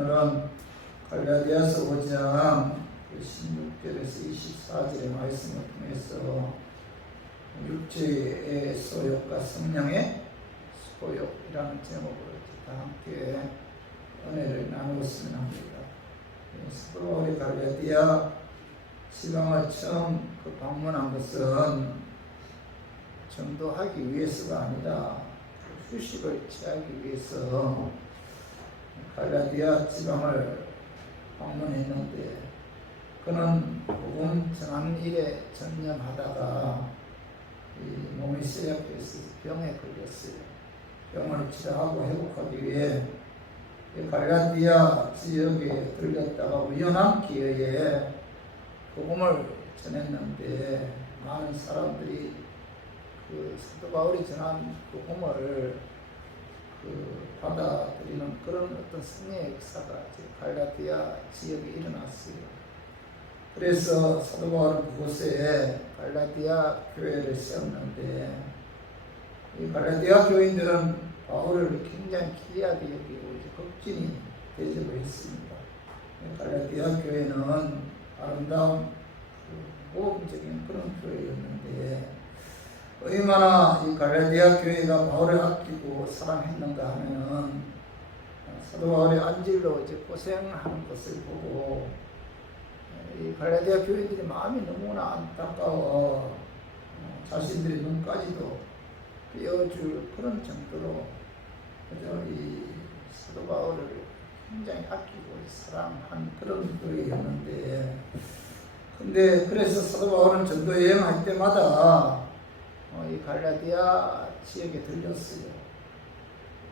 오늘은 갈라디아서 5장 16절에서 24절의 말씀을 통해서 육체의 소욕과 성령의 소욕이라는 제목으로 다 함께 은혜를 나누었으면 합니다. 사도 바울이 갈라디아 지방을 처음 방문한 것은 전도하기 위해서가 아니라 휴식을 취하기 위해서 갈라디아 지방을 방문했는데, 그는 복음 전하는 일에 전념하다가 이 몸이 쇠약해서 병에 걸렸어요. 병을 치료하고 회복하기 위해 갈라디아 지역에 들렸다가 우연한 기회에 복음을 전했는데, 많은 사람들이 사도 바울이 전한 복음을 받아들이는 그런 어떤 승리의 역사가 갈라디아 지역에 일어났어요. 그래서 사도 바울은 그곳에 갈라디아 교회를 세웠는데, 이 갈라디아 교인들은 바울을 굉장히 기이하게 여기고 극진히 대접을 했습니다. 갈라디아 교회는 아름다운 모범적인 그런 교회였는데, 얼마나 이 갈라디아 교회가 바울을 아끼고 사랑했는가 하면은, 사도 바울이 안질로 고생하는 것을 보고 이 갈라디아 교회들이 마음이 너무나 안타까워 자신들의 눈까지도 떼어줄 그런 정도로 이 사도 바울을 굉장히 아끼고 사랑한 그런 교회였는데, 근데 그래서 사도 바울은 전도 여행할 때마다 이 갈라디아 지역에 들렸어요.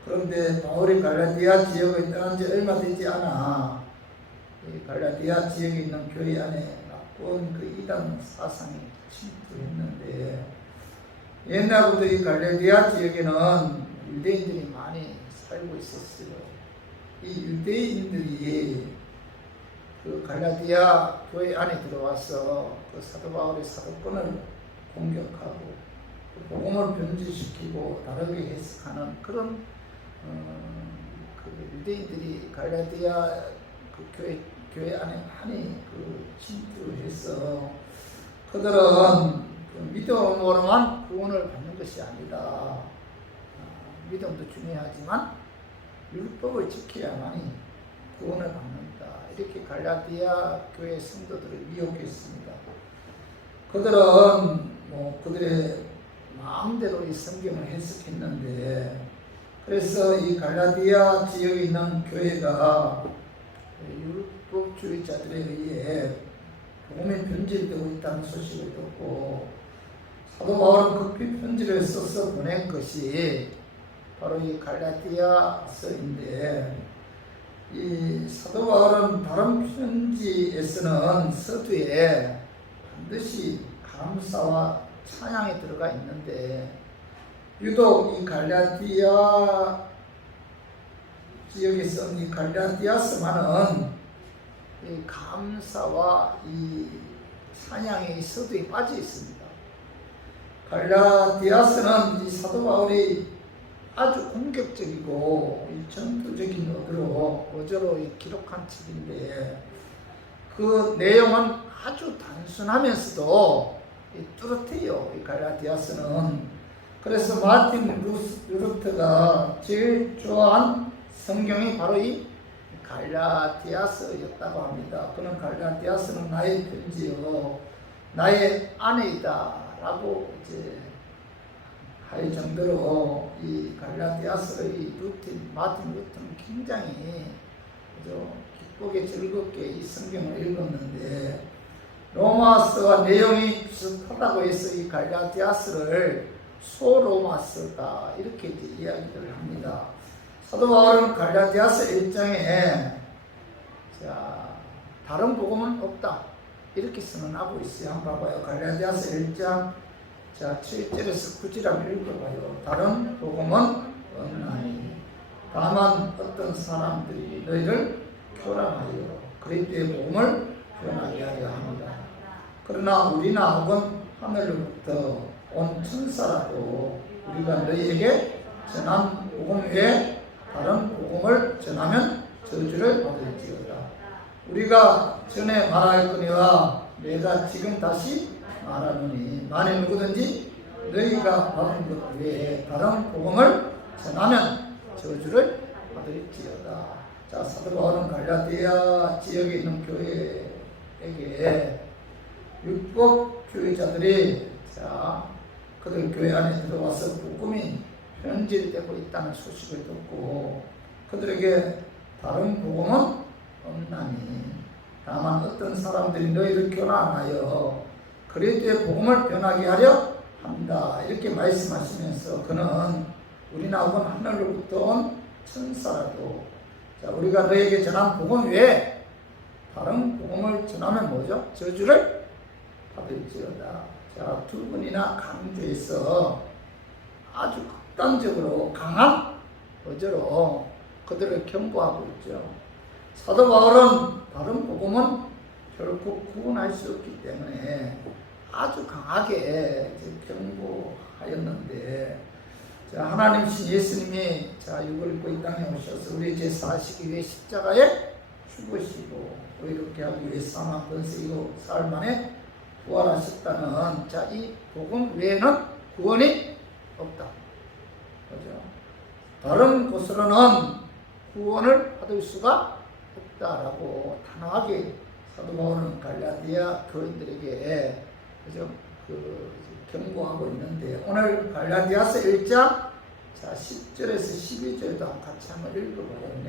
그런데 바울이 갈라디아 지역을 떠난 지 얼마 되지 않아 이 갈라디아 지역에 있는 교회 안에 나쁜 그 이단 사상이 침투했는데, 옛날부터 이 갈라디아 지역에는 유대인들이 많이 살고 있었어요. 이 유대인들이 그 갈라디아 교회 안에 들어와서 그 사도 바울의 사도권을 공격하고 복음을 변질시키고 다르게 해석하는 그런 그 유대인들이 갈라디아 그 교회 안에 많이 침투해서 그들은 믿음으로만 구원을 받는 것이 아니다. 믿음도 중요하지만 율법을 지켜야만이 구원을 받는다. 이렇게 갈라디아 교회 성도들을 미혹했습니다. 그들은 그들의 마음대로 이 성경을 해석했는데, 그래서 이 갈라디아 지역에 있는 교회가 율법주의자들에 의해 복음이 변질되고 있다는 소식을 듣고 사도 바울은 급히 편지를 써서 보낸 것이 바로 이 갈라디아서인데, 이 사도 바울은 다른 편지에서는 서두에 반드시 감사와 찬양이 들어가 있는데, 유독 이 갈라디아 지역에서 이 갈라디아서만은 이 감사와 이 찬양의 서두에 빠져 있습니다. 갈라디아서는 이 사도 바울이 아주 공격적이고 이 전투적인 어조로 기록한 책인데, 그 내용은 아주 단순하면서도 뚜렷해요, 이 갈라디아서는. 그래서 마틴 루터가 제일 좋아한 성경이 바로 이 갈라디아서였다고 합니다. 그는 갈라디아서는 나의 편지요, 나의 아내이다 라고 할 정도로 이 갈라디아서의 마틴 루터는 굉장히 기쁘게 즐겁게 이 성경을 읽었는데, 로마서와 내용이 비슷하다고 해서 이 갈라디아서를 소로마서다 이렇게 이야기를 합니다. 사도 바울은 갈라디아서 1장에 다른 복음은 없다 이렇게 선언하고 있어요. 한번 봐봐요. 갈라디아서 1장 7절에서 9절 한번 읽어봐요. 다른 복음은 없나니 다만 어떤 사람들이 너희를 교란하여 그리스도의 복음을 변하게 하려 합니다. 그러나 우리나 혹은 하늘로부터 온 천사라도 우리가 너희에게 전한 복음 외에 다른 복음을 전하면 저주를 받을지어다. 우리가 전에 말하였거니와 내가 지금 다시 말하노니 만일 누구든지 너희가 받은 것 외에 다른 복음을 전하면 저주를 받을지어다. 자, 사도 바울은 갈라디아 지역에 있는 교회에게 율법 교회자들이 그들 교회 안에 들어와서 복음이 변질되고 있다는 소식을 듣고 그들에게 다른 복음은 없나니 다만 어떤 사람들이 너희를 교란하여 그리스도의 복음을 변하게 하려 한다. 이렇게 말씀하시면서 그는 우리나 혹은 하늘로부터 온 천사라도 우리가 너희에게 전한 복음 외에 다른 복음을 전하면 뭐죠? 저주를 받을지어다. 두 분이나 강조해서 아주 극단적으로 강한 어조로 그들을 경고하고 있죠. 사도 바울은 다른 복음은 결국 구원할 수 없기 때문에 아주 강하게 경고하였는데, 하나님이신 예수님이 육을 입고 이 땅에 오셔서 우리 죄 사시기 위해 십자가에 죽으시고 의롭게 하기 위해 사망 번세이고 사흘 만에 부활하셨다는 이 복음 외에는 구원이 없다. 그죠? 다른 곳으로는 구원을 받을 수가 없다라고 단호하게 사도 바울은 갈라디아 교인들에게 그죠? 경고하고 있는데, 오늘 갈라디아서 1장 10절에서 12절도 같이 한번 읽어봐요.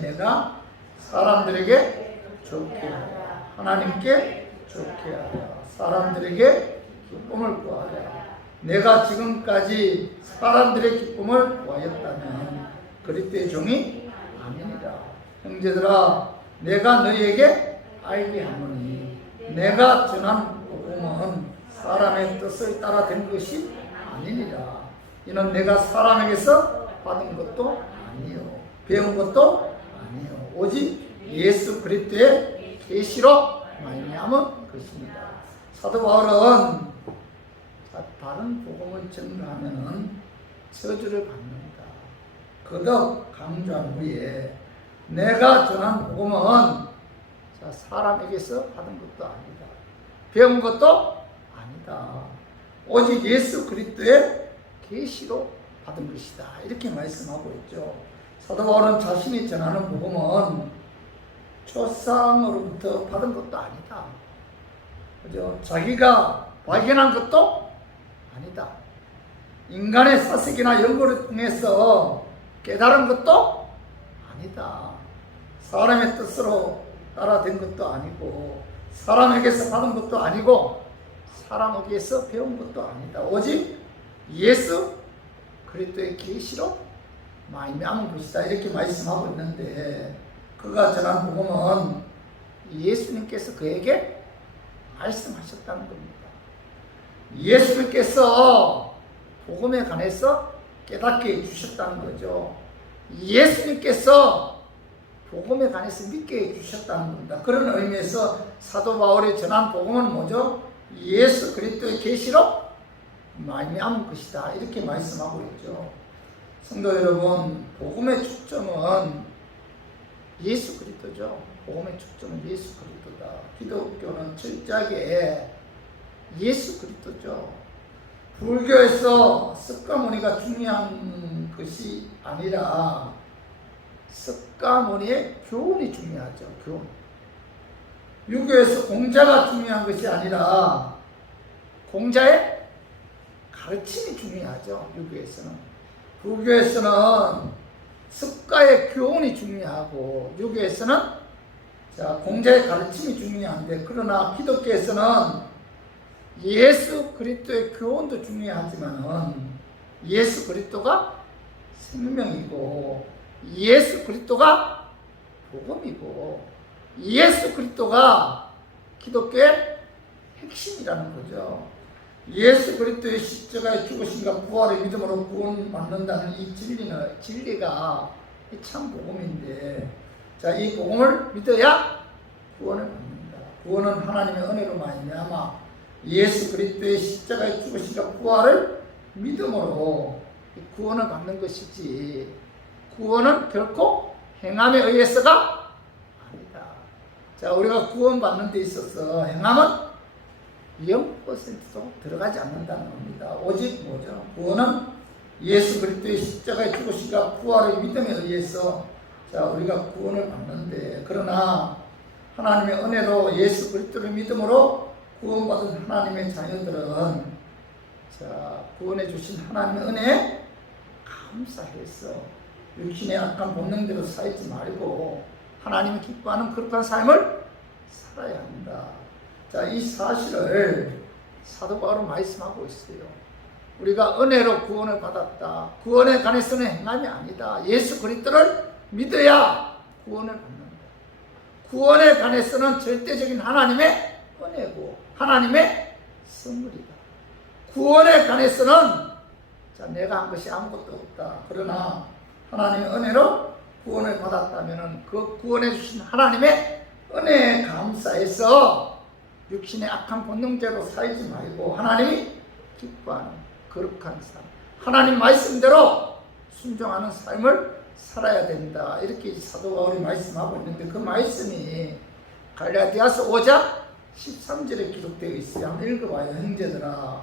내가 사람들에게 좋게 하라, 하나님께 좋게 하라, 사람들에게 기쁨을 구하라. 내가 지금까지 사람들의 기쁨을 구하였다면 그리스도의 종이 아니니라. 형제들아, 내가 너희에게 알게 하노니 내가 전한 복음은 사람의 뜻을 따라 된 것이 아니니라. 이는 내가 사람에게서 받은 것도 아니요 배운 것도 아니요 오직 예수 그리스도의 계시로 말미암은 것입니다. 사도 바울은 다른 복음을 전하면은 저주를 받는다. 거듭 강조한 후에 내가 전한 복음은 사람에게서 받은 것도 아니다, 배운 것도 아니다, 오직 예수 그리스도의 계시로 받은 것이다. 이렇게 말씀하고 있죠. 사도 바울은 자신이 전하는 복음은 조상으로부터 받은 것도 아니다. 그죠? 자기가 발견한 것도 아니다. 인간의 사색이나 연구를 통해서 깨달은 것도 아니다. 사람의 뜻으로 따라 된 것도 아니고, 사람에게서 받은 것도 아니고, 사람에게서 배운 것도 아니다. 오직 예수 그리스도의 계시로 말미암은 것이다. 이렇게 말씀하고 있는데, 그가 전한 복음은 예수님께서 그에게 말씀하셨다는 겁니다. 예수님께서 복음에 관해서 깨닫게 해주셨다는 거죠. 예수님께서 복음에 관해서 믿게 해주셨다는 겁니다. 그런 의미에서 사도 바울이 전한 복음은 뭐죠? 예수 그리스도의 계시로 말미암은 것이다. 이렇게 말씀하고 있죠. 성도 여러분, 복음의 초점은 예수 그리스도죠. 복음의 초점은 예수 그리스도다. 기독교는 철저하게 예수 그리스도죠. 불교에서 석가모니가 중요한 것이 아니라 석가모니의 교훈이 중요하죠. 교훈. 유교에서 공자가 중요한 것이 아니라 공자의 가르침이 중요하죠. 유교에서는. 불교에서는 석가의 교훈이 중요하고, 유교에서는 공자의 가르침이 중요한데, 그러나 기독교에서는 예수 그리스도의 교훈도 중요하지만은 예수 그리스도가 생명이고, 예수 그리스도가 복음이고, 예수 그리스도가 기독교의 핵심이라는 거죠. 예수 그리스도의 십자가에 죽으심과 부활의 믿음으로 구원받는다는 이 진리가 참 복음인데, 이 복음을 믿어야 구원을 받는다. 구원은 하나님의 은혜로 말미암아 예수 그리스도의 십자가에 죽으심과 부활을 믿음으로 구원을 받는 것이지, 구원은 결코 행함에 의해서가 아니다. 자, 우리가 구원받는 데 있어서 행함은 0%도 들어가지 않는다는 겁니다. 오직 뭐죠? 구원은 예수 그리스도의 십자가의 죽으심과 부활의 믿음에 의해서 자, 우리가 구원을 받는데, 그러나 하나님의 은혜로 예수 그리스도를 믿음으로 구원받은 하나님의 자녀들은 자, 구원해 주신 하나님의 은혜에 감사해서 육신의 악한 본능대로 살지 말고 하나님이 기뻐하는 거룩한 삶을 살아야 한다. 자, 이 사실을 사도 바울은 말씀하고 있어요. 우리가 은혜로 구원을 받았다. 구원에 관해서는 행함이 아니다. 예수 그리스도를 믿어야 구원을 받는다. 구원에 관해서는 절대적인 하나님의 은혜고 하나님의 선물이다. 구원에 관해서는 자, 내가 한 것이 아무것도 없다. 그러나 하나님의 은혜로 구원을 받았다면 그 구원해 주신 하나님의 은혜에 감사해서 육신의 악한 본능대로 살지 말고 하나님이 기뻐하는 거룩한 삶, 하나님 말씀대로 순종하는 삶을 살아야 된다. 이렇게 사도 바울이 말씀하고 있는데, 그 말씀이 갈라디아서 5장 13절에 기록되어 있어요. 한번 읽어봐요. 형제들아,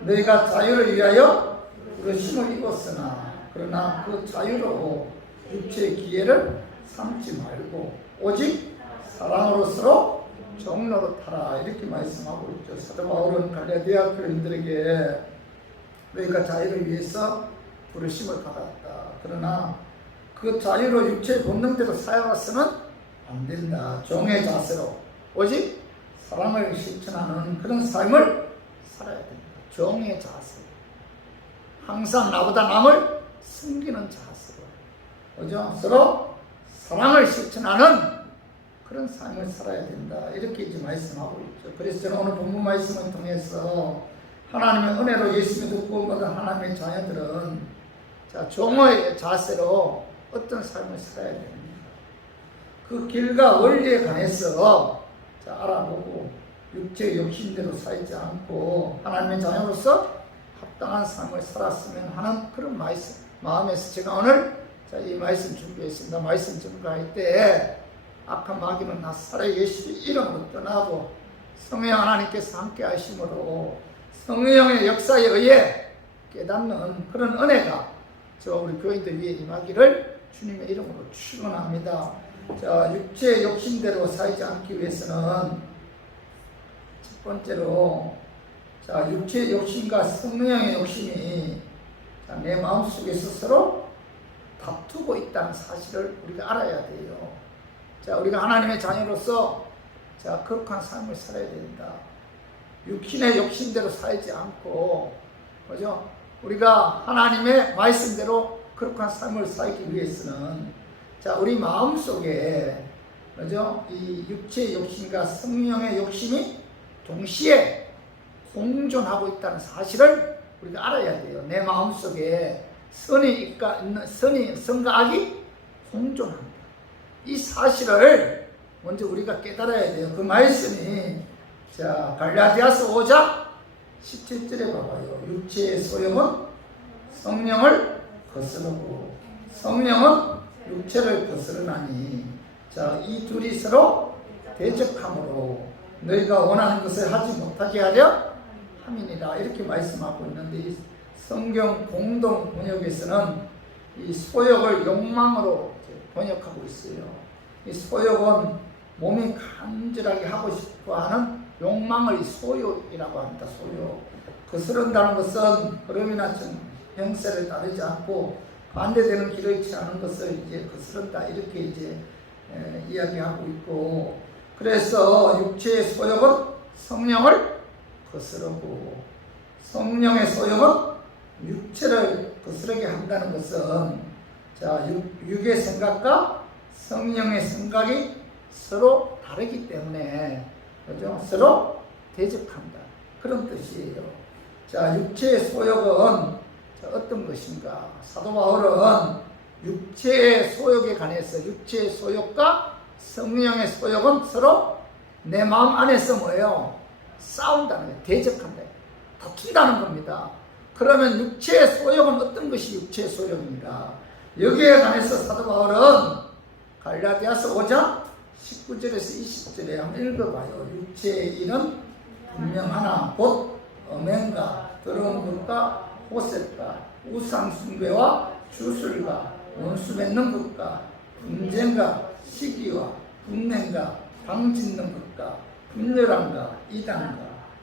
너희가 자유를 위하여 부르심을 입었으나 그러나 그 자유로 육체의 기회를 삼지 말고 오직 사랑으로 서로 종로로 타라. 이렇게 말씀하고 있죠. 사도 바울은 갈라디아 교인들에게 너희가 자유를 위해서 부르심을 받았다. 그러나 그 자유로 육체의 본능대로 살아서는 안 된다. 종의 자세로 오직 사랑을 실천하는 그런 삶을 살아야 된다. 종의 자세. 항상 나보다 남을 숨기는 자세로. 그죠? 서로 사랑을 실천하는 그런 삶을 살아야 된다. 이렇게 이제 말씀하고 있죠. 그래서 저는 오늘 본문 말씀을 통해서 하나님의 은혜로 예수 믿고 구원받은 하나님의 자녀들은 자, 종의 자세로 어떤 삶을 살아야 됩니다. 그 길과 원리에 관해서 자, 알아보고 육체의 욕심대로 살지 않고 하나님의 자녀로서 합당한 삶을 살았으면 하는 그런 마음에서 제가 오늘 자, 이 말씀 준비했습니다. 말씀 전가할 때 악한 마귀는 나사렛 예수 이름으로 떠나고 성령 하나님께서 함께 하심으로 성령의 역사에 의해 깨닫는 그런 은혜가 저 우리 교인들 위에 임하기를 주님의 이름으로 축원합니다. 자, 육체의 욕심대로 살지 않기 위해서는 첫 번째로 자, 육체의 욕심과 성령의 욕심이 자, 내 마음속에서 서로 다투고 있다는 사실을 우리가 알아야 돼요. 자, 우리가 하나님의 자녀로서 자, 거룩한 삶을 살아야 된다. 육신의 욕심대로 살지 않고, 그죠? 우리가 하나님의 말씀대로 거룩한 삶을 살기 위해서는 자, 우리 마음 속에, 그죠? 이 육체의 욕심과 성령의 욕심이 동시에 공존하고 있다는 사실을 우리가 알아야 돼요. 내 마음 속에 선과 악이 공존합니다. 이 사실을 먼저 우리가 깨달아야 돼요. 그 말씀이 자, 갈라디아서 5장 17절에 봐봐요. 육체의 소욕은 성령을 거스르고 성령은 육체를 거스르나니 자, 이 둘이 서로 대적함으로 너희가 원하는 것을 하지 못하게 하려 함이니라. 이렇게 말씀하고 있는데, 이 성경 공동 번역에서는 이 소욕을 욕망으로 번역하고 있어요. 이 소욕은 몸이 간절하게 하고 싶어 하는 욕망을 소욕이라고 합니다. 소욕. 거스른다는 것은 흐름이나 형세를 따르지 않고 반대되는 길을 취하는 것을 이제 거스른다. 이렇게 이제 이야기하고 있고, 그래서 육체의 소욕은 성령을 거스르고 성령의 소욕은 육체를 거스르게 한다는 것은 자, 육의 생각과 성령의 생각이 서로 다르기 때문에 그죠? 서로 대적한다. 그런 뜻이에요. 자, 육체의 소욕은 자, 어떤 것인가? 사도 바울은 육체의 소욕에 관해서 육체의 소욕과 성령의 소욕은 서로 내 마음 안에서 뭐예요? 싸운다는 거예요. 대적한다. 다툰다는 겁니다. 그러면 육체의 소욕은 어떤 것이 육체의 소욕입니다. 여기에 관해서 사도 바울은 갈라디아서 5장 19절에서 20절에 한번 읽어봐요. 육체의 일은 분명하나 곧 음행과 더러운 것과 호색과 우상숭배와 주술과 원수 맺는 것과 분쟁과 시기와 분냉과 방짓는 것과 분열함과 이단과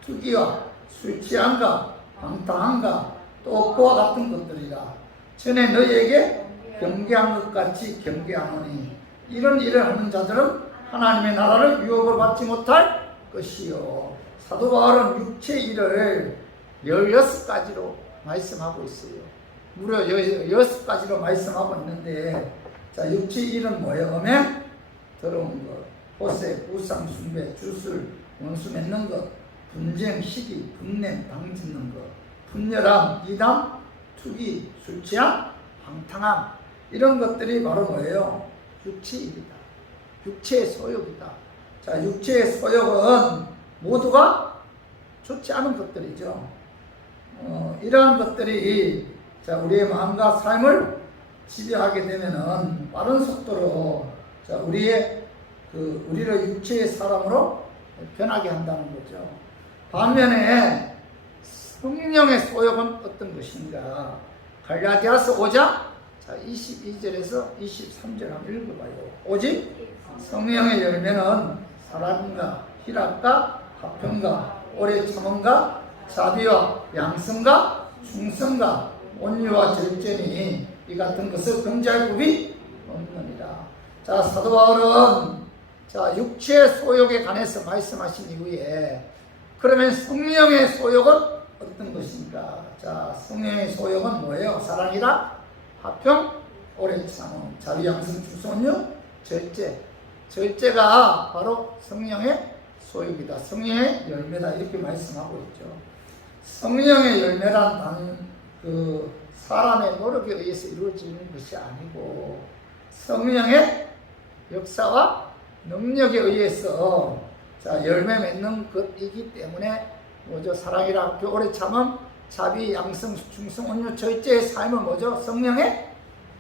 투기와 술 취함과 방탕함과 또 그와 같은 것들이라. 전에 너희에게 경계한 것 같이 경계하노니 이런 일을 하는 자들은 하나님의 나라를 유업을 받지 못할 것이요. 사도 바울은 육체의 일을 16가지로 말씀하고 있어요. 무려 6가지로 말씀하고 있는데, 자, 육체의 일은 뭐예요? 음행, 더러운 것, 호색, 우상, 숭배, 주술, 원수 맺는 것, 분쟁, 시기, 분냄, 방짓는 것, 분열함, 이담, 투기, 술 취함, 방탕함, 이런 것들이 바로 뭐예요? 육체의 일이다. 육체의 소욕이다. 자, 육체의 소욕은 모두가 좋지 않은 것들이죠. 이러한 것들이 자, 우리의 마음과 삶을 지배하게 되면은 빠른 속도로 자, 우리를 육체의 사람으로 변하게 한다는 거죠. 반면에 성령의 소욕은 어떤 것인가? 갈라디아서 5장 22절에서 23절 한번 읽어봐요. 오직 성령의 열매는 사랑과 희락과 화평과 오래 참음과 자비와 양성과 충성과 온유와 절제니 이 같은 것을 금지할 법이 없느니라. 자, 사도 바울은 자, 육체의 소욕에 관해서 말씀하신 이후에 그러면 성령의 소욕은 어떤 것인가? 자, 성령의 소욕은 뭐예요? 사랑이라, 화평, 오래 참음, 자비, 양성, 충성, 온유, 절제. 절제가 바로 성령의 소욕이다. 성령의 열매다. 이렇게 말씀하고 있죠. 성령의 열매란 사람의 노력에 의해서 이루어지는 것이 아니고 성령의 역사와 능력에 의해서 자, 열매 맺는 것이기 때문에 뭐죠? 사랑이라, 오래 참음, 자비, 양성, 충성, 온유, 절제의 삶은 뭐죠? 성령의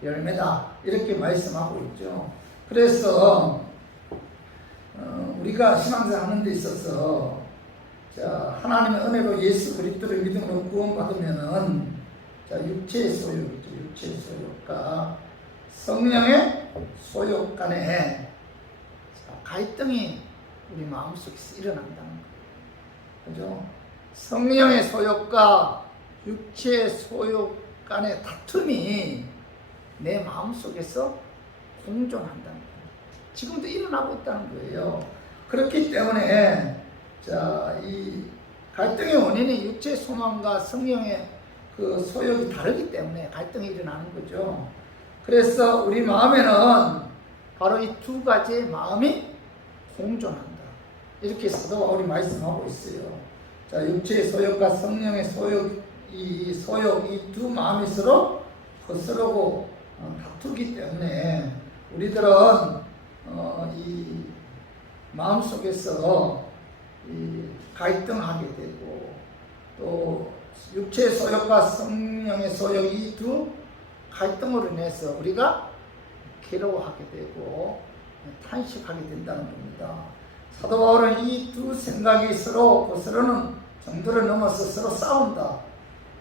열매다. 이렇게 말씀하고 있죠. 그래서 우리가 신앙생활 하는 데 있어서 자, 하나님의 은혜로 예수 그리스도를 믿음으로 구원받으면은 자, 육체의 소욕이죠. 육체의 소욕과 성령의 소욕 간에 자, 갈등이 우리 마음속에서 일어난다는 거예요. 그죠? 성령의 소욕과 육체의 소욕 간의 다툼이 내 마음속에서 공존한다는 거예요. 지금도 일어나고 있다는 거예요. 그렇기 때문에 자, 이 갈등의 원인이 육체의 소망과 성령의 그 소욕이 다르기 때문에 갈등이 일어나는 거죠. 그래서 우리 마음에는 바로 이 두 가지의 마음이 공존한다. 이렇게 사도 바울이 말씀하고 있어요. 자, 육체의 소욕과 성령의 소욕, 이 두 마음이 서로 거스르고 다투기 때문에 우리들은 이 마음 속에서 갈등하게 되고 또 육체의 소욕과 성령의 소욕 이 두 갈등으로 인해서 우리가 괴로워하게 되고 탄식하게 된다는 겁니다. 사도 바울은 이 두 생각이 서로 거스르는 정도를 넘어서 서로 싸운다.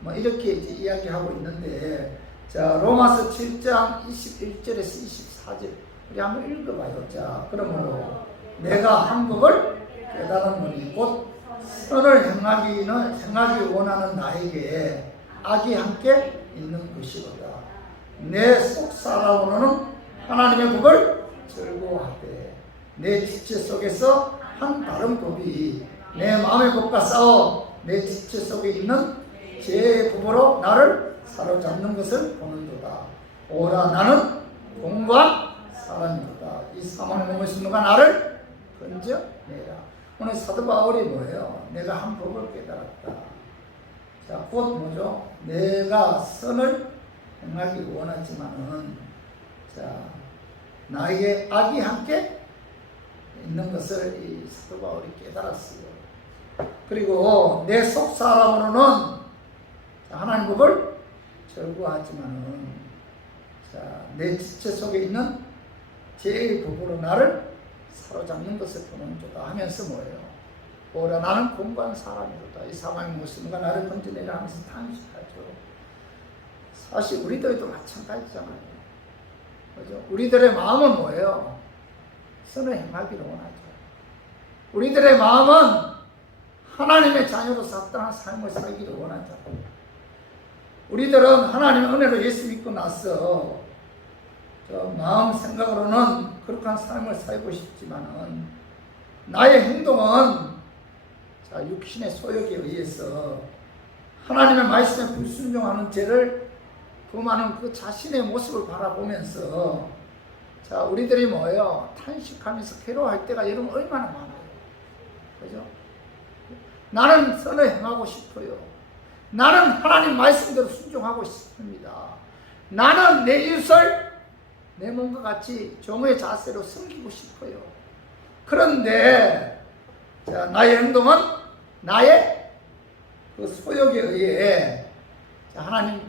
뭐 이렇게 이제 이야기하고 있는데 자, 로마서 7장 21절에서 24절 우리 한번 읽어봐요. 자, 그러므로 내가 한 법을 깨달았노니 곧 선을 행하기 원하는 나에게 악이 함께 있는 것이로다. 내 속사람으로는 하나님의 법을 즐거워하되 내 지체 속에서 한 다른 법이 내 마음의 법과 싸워 내 지체 속에 있는 죄의 법으로 나를 사로잡는 것을 보는도다. 오라 나는 공고한 사람이로다. 이 사망의 몸을 누가 나를 건져내라. 오늘 사도 바울이 뭐예요? 내가 한 법을 깨달았다. 자, 곧 뭐죠? 내가 선을 행하기 원하지만은 자, 나에게 악이 함께 있는 것을 이 사도 바울이 깨달았어요. 그리고 내 속 사람으로는 하나님 법을 절구하지만은 자, 내 지체 속에 있는 죄의 법으로 나를 사로잡는 것을 보는도다 하면서 뭐예요? 오라 나는 공부한 사람이로다. 이 사망의 모습과 나를 건져내라 하면서 탄식하죠. 사실 우리들도 마찬가지잖아요. 그죠? 우리들의 마음은 뭐예요? 선을 행하기를 원하죠. 우리들의 마음은 하나님의 자녀로 합당한 삶을 살기를 원하죠. 우리들은 하나님의 은혜로 예수 믿고 나서 마음 생각으로는 그렇게 삶을 살고 싶지만은 나의 행동은 육신의 소욕에 의해서 하나님의 말씀에 불순종하는 죄를 범하는 그 자신의 모습을 바라보면서 우리들이 뭐예요? 탄식하면서 괴로워할 때가 여러분 얼마나 많아요. 그죠? 나는 선을 행하고 싶어요. 나는 하나님 말씀대로 순종하고 싶습니다. 나는 내 이웃을 내 몸과 같이 종의 자세로 섬기고 싶어요. 그런데 나의 행동은 나의 그 소욕에 의해 하나님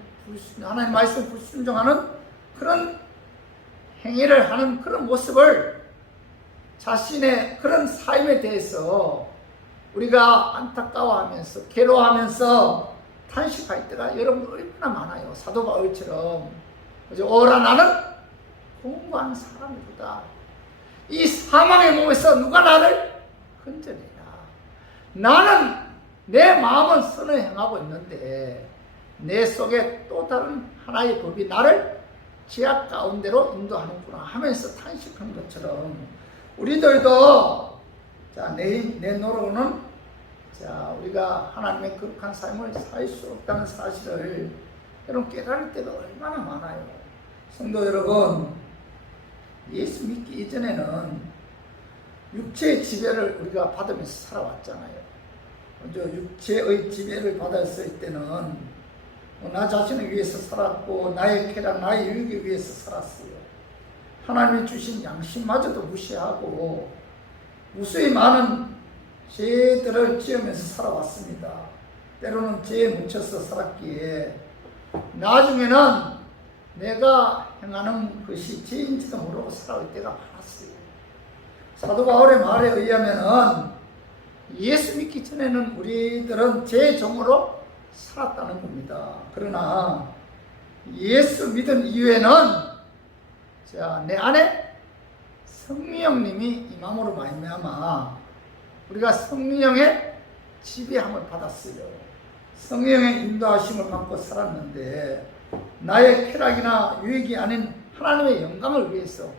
말씀 불순종하는 그런 행위를 하는 그런 모습을 자신의 그런 삶에 대해서 우리가 안타까워하면서 괴로워하면서 탄식할 때가 여러분 얼마나 많아요. 사도 바울처럼 오라 나는 공부한 사람이로다. 이 사망의 몸에서 누가 나를 건져내라. 나는 내 마음은 선을 행하고 있는데 내 속에 또 다른 하나의 법이 나를 지악 가운데로 인도하는구나 하면서 탄식한 것처럼 우리들도 내 노력으로는 우리가 하나님의 거룩한 삶을 살 수 없다는 사실을 여러분 깨달을 때가 얼마나 많아요. 성도 여러분, 예수 믿기 이전에는 육체의 지배를 우리가 받으면서 살아왔잖아요. 먼저 육체의 지배를 받았을 때는 나 자신을 위해서 살았고 나의 쾌락, 나의 유익을 위해서 살았어요. 하나님이 주신 양심마저도 무시하고 무수히 많은 죄들을 지으면서 살아왔습니다. 때로는 죄에 묻혀서 살았기에 나중에는 내가 행하는 것이 죄인지도 모르고 살아올 때가 많았어요. 사도 바울의 말에 의하면은 예수 믿기 전에는 우리들은 죄종으로 살았다는 겁니다. 그러나 예수 믿은 이후에는 내 안에 성령님이 임함으로 말미암아 우리가 성령의 지배함을 받았어요. 성령의 인도하심을 받고 살았는데 나의 쾌락이나 유익이 아닌 하나님의 영광을 위해서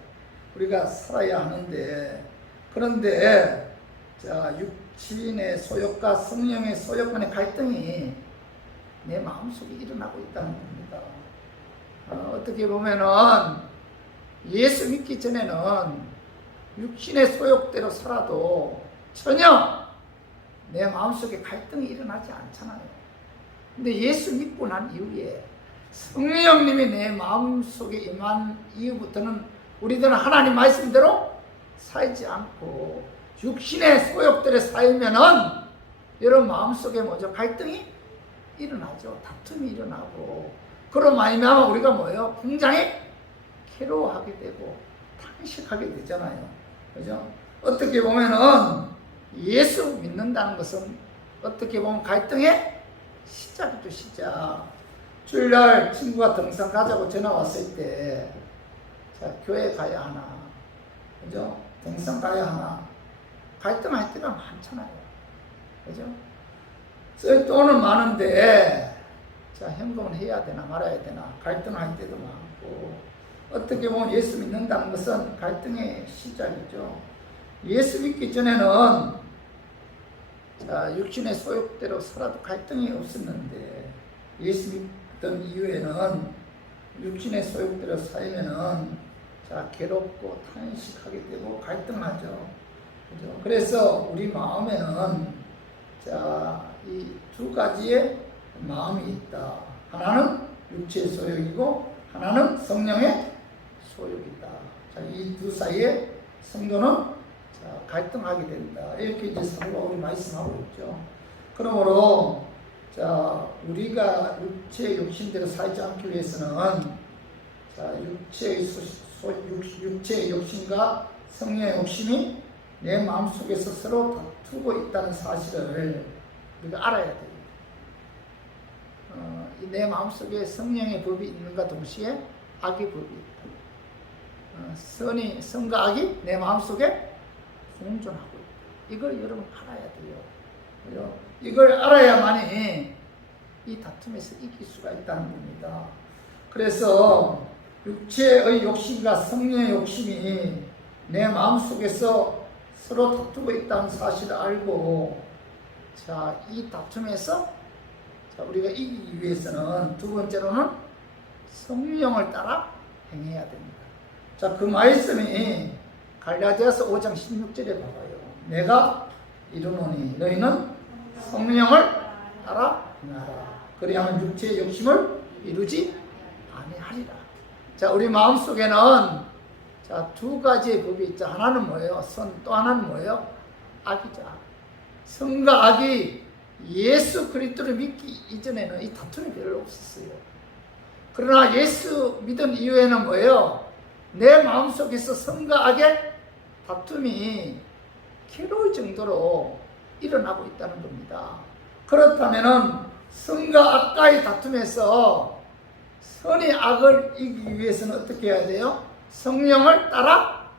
우리가 살아야 하는데 그런데 육신의 소욕과 성령의 소욕 간의 갈등이 내 마음속에 일어나고 있다는 겁니다. 어떻게 보면은 예수 믿기 전에는 육신의 소욕대로 살아도 전혀 내 마음속에 갈등이 일어나지 않잖아요. 근데 예수 믿고 난 이후에 성령님이 내 마음속에 임한 이후부터는 우리들은 하나님 말씀대로 살지 않고 육신의 소욕들에 살면은 여러분 마음속에 뭐죠? 갈등이 일어나죠. 다툼이 일어나고 그런 말미암아 우리가 뭐예요? 굉장히 괴로워하게 되고 탄식하게 되잖아요. 그죠? 어떻게 보면은 예수 믿는다는 것은 어떻게 보면 갈등의 시작이죠. 시작. 주일날 친구가 등산 가자고 전화 왔을 때 교회 가야 하나, 그죠? 등산 가야 하나 갈등할 때가 많잖아요. 그죠? 쓸 돈은 많은데 현금은 해야 되나 말아야 되나 갈등할 때도 많고 어떻게 보면 예수 믿는다는 것은 갈등의 시작이죠. 예수 믿기 전에는 육신의 소욕대로 살아도 갈등이 없었는데 예수 믿던 이후에는 육신의 소욕대로 살면은 괴롭고 탄식하게 되고 갈등하죠. 그죠? 그래서 우리 마음에는 이 두 가지의 마음이 있다. 하나는 육체의 소욕이고 하나는 성령의 소욕이다. 이 두 사이에 성도는 갈등하게 된다. 이렇게 이제 사도 바울이 말씀하고 있죠. 그러므로 우리가 육체의 욕심대로 살지 않기 위해서는 육체의 육체의 욕심과 성령의 욕심이 내 마음속에서 서로 다투고 있다는 사실을 우리가 알아야 됩니다. 내 마음속에 성령의 법이 있는가 동시에 악의 법이 있다. 선과 악이 내 마음속에 공존하고 있다. 이걸 여러분 알아야 돼요. 이걸 알아야만이 이 다툼에서 이길 수가 있다는 겁니다. 그래서 육체의 욕심과 성령의 욕심이 내 마음속에서 서로 다투고 있다는 사실을 알고, 자, 이 다툼에서 우리가 이기기 위해서는 두 번째로는 성령을 따라 행해야 됩니다. 자, 그 말씀이 갈라디아서 5장 16절에 봐봐요. 내가 이르노니 너희는 성령을 따라 행하라. 그리하면 육체의 욕심을 이루지 아니하리라. 자, 우리 마음속에는 자, 두 가지의 법이 있죠. 하나는 뭐예요? 선, 또 하나는 뭐예요? 악이죠. 선과 악이 예수 그리스도를 믿기 이전에는 이 다툼이 별로 없었어요. 그러나 예수 믿은 이후에는 뭐예요? 내 마음속에서 선과 악의 다툼이 괴로울 정도로 일어나고 있다는 겁니다. 그렇다면 선과 악과의 다툼에서 선이 악을 이기기 위해서는 어떻게 해야 돼요? 성령을 따라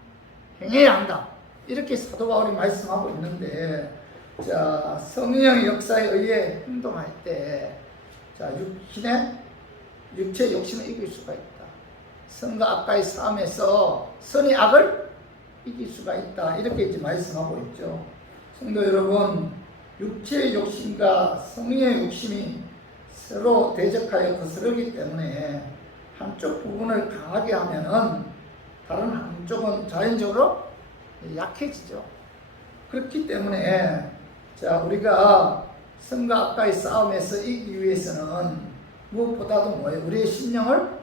행해야 한다. 이렇게 사도 바울이 말씀하고 있는데, 자, 성령의 역사에 의해 행동할 때, 자, 육체의 욕심을 이길 수가 있다. 선과 악과의 싸움에서 선이 악을 이길 수가 있다. 이렇게 이제 말씀하고 있죠. 성도 여러분, 육체의 욕심과 성령의 욕심이 서로 대적하여 거스르기 때문에 한쪽 부분을 강하게 하면은 다른 한쪽은 자연적으로 약해지죠. 그렇기 때문에 자, 우리가 선과 악과의 싸움에서 이기기 위해서는 무엇보다도 뭐예요? 우리의 심령을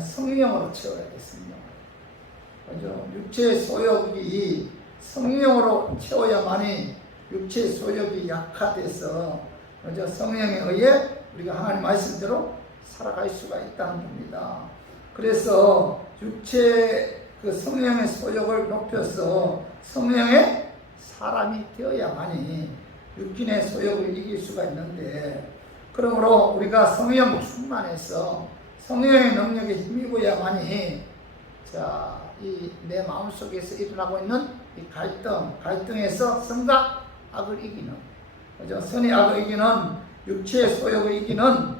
성령으로 채워야 돼. 성령으로. 그죠? 육체의 소욕이 성령으로 채워야만이 육체의 소욕이 약화돼서, 그죠? 성령에 의해 우리가 하나님 말씀대로 살아갈 수가 있다는 겁니다. 그래서 육체의 그 성령의 소욕을 높여서 성령의 사람이 되어야만이 육신의 소욕을 이길 수가 있는데, 그러므로 우리가 성령 충만해서 성령의 능력에 힘입어야만이 자, 이 내 마음속에서 일어나고 있는 이 갈등에서 선과 악을 이기는, 그죠? 선이 악을 이기는, 육체의 소욕을 이기는